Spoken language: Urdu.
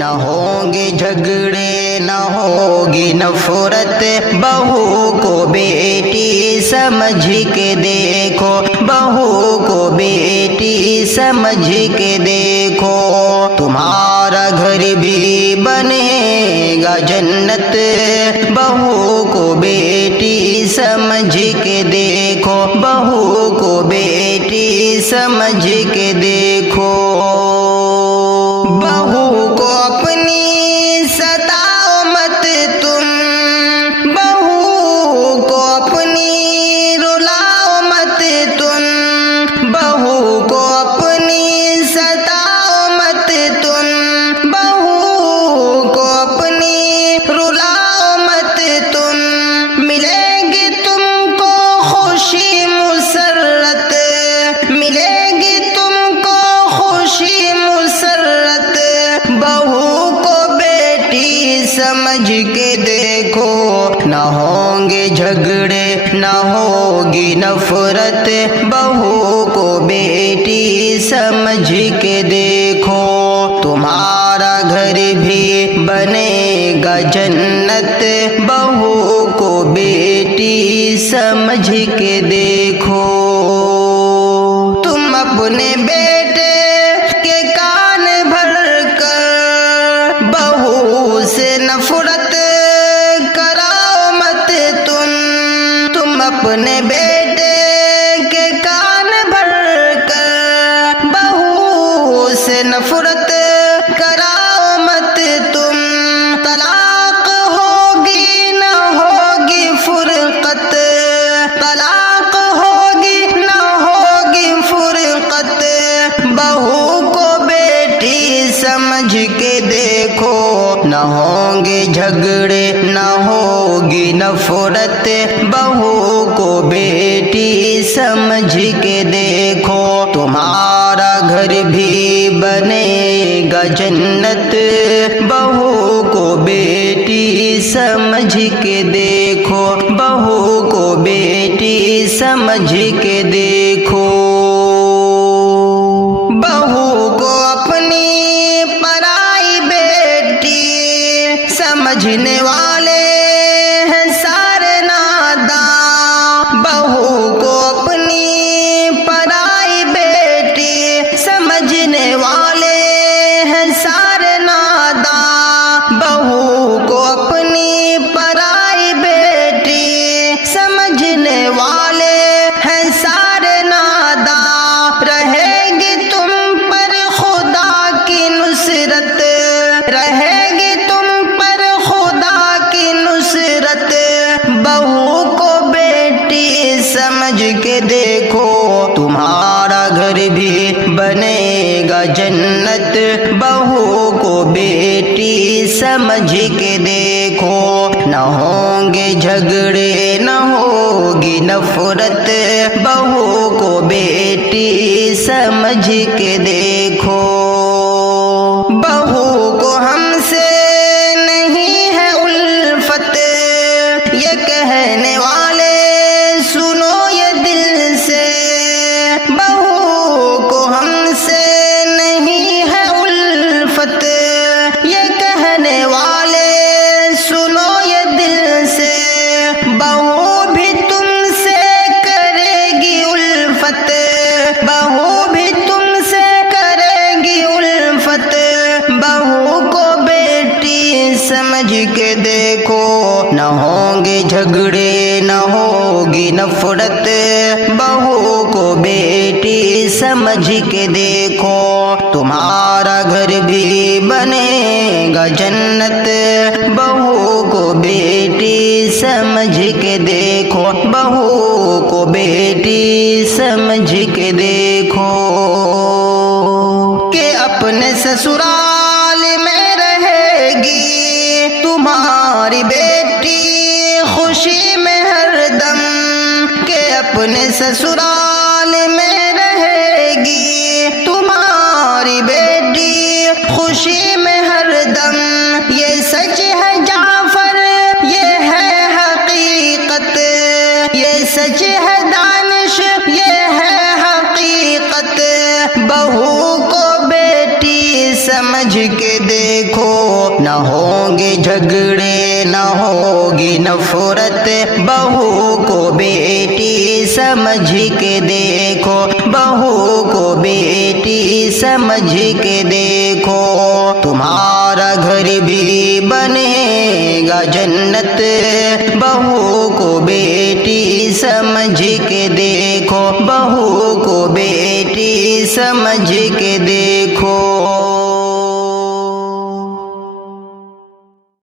نہ ہوں گے جھگڑے نہ ہوگی نفرت، بہو کو بیٹی سمجھ کے دیکھو، بہو کو بیٹی سمجھ کے دیکھو، تمہارا گھر بھی بنے گا جنت، بہو کو بیٹی سمجھ کے دیکھو، بہو کو بیٹی سمجھ کے دیکھو، بہو کو اپنی ستاؤ مت تم، بہو کو اپنی رلاؤ مت تم، بہو کو اپنی ستاؤ مت تم، بہو کو اپنی رلاؤ مت تم، ملے گی تم کو خوشی مسرت، ملے گی تم کو خوشی مسرت، بہو کو بیٹی سمجھ کے دیکھو، نہ ہوں گے جھگڑے نہ ہوگی نفرت، بہو کو بیٹی سمجھ کے دیکھو، تمہارا گھر بھی بنے گا جنت، بہو کو بیٹی سمجھ کے دیکھو، تم اپنے بیٹے کے کان بھر کر بہو سے نفرت کراؤ مت تم اپنے بیٹے کے کان بھر کر بہو سے نفرت کراؤ مت تم، طلاق ہوگی نہ ہوگی فرقت، طلاق ہوگی نہ ہوگی فرقت، بہو کو بیٹی سمجھ کے دیکھو، نہ ہوں گے جھگڑے نہ ہوگی نفرت، بہو کو بیٹی سمجھ کے دیکھو، تمہارا گھر بھی بنے گا جنت، بہو کو بیٹی سمجھ کے دیکھو، بہو کو بیٹی سمجھ کے دیکھو، بہو کو اپنی پرائی بیٹی سمجھنے والے ہیں سارے ناداں، بہو کو اپنی پرائی بیٹی سمجھنے والے ہیں سارے ناداں، بہو کو اپنی پرائی بیٹی سمجھنے والے ہیں سارے ناداں، رہے گی تم پر خدا کی نصرت، رہے گی تم پر خدا کی نصرت، بہو کو بیٹی سمجھ کے دیکھو، تمہارا گھر بھی بنے گا جنت، بہو کو بیٹی سمجھ کے دیکھو، نہ ہوں گے جھگڑے نہ ہوگی نفرت، بہو کو بیٹی سمجھ کے دیکھو، بہو کو ہم سے نہیں ہے الفت، یہ کہنے والے سنو یہ دل سے، بہو کو ہم سے نہیں ہے الفت، یہ کہنے والے سنو یہ دل سے، بہو بھی تم سے کرے گی الفت، بہو بھی تم سے کرے گی الفت، بہو کو بیٹی سمجھ کے دیکھو، نہ ہوں گے جھگڑے نہ ہوگی نفرت، بہو کو بیٹی سمجھ کے دیکھو، تمہارا گھر بھی بنے گا جنت، بہو کو بیٹی سمجھ کے دیکھو، بہو کو بیٹی سمجھ کے دیکھو، کہ اپنے سسرال میں رہے گی تمہاری بیٹی خوشی میں ہر دم، کہ اپنے سسرال میں رہے گی تمہاری بیٹی خوشی میں ہر دم، یہ سچ ہے جعفر یہ ہے حقیقت، یہ سچ ہے دانش یہ ہے حقیقت، بہو کو بیٹی سمجھ کے دیکھو، نہ ہوں گے جھگڑے نہ ہوگی نفرت، بہو کو بیٹی سمجھ کے دیکھو، بہو کو بیٹی سمجھ کے دیکھو، تمہارا گھر بھی بنے گا جنت، بہو کو بیٹی سمجھ کے دیکھو، بہو کو بیٹی سمجھ کے دیکھو۔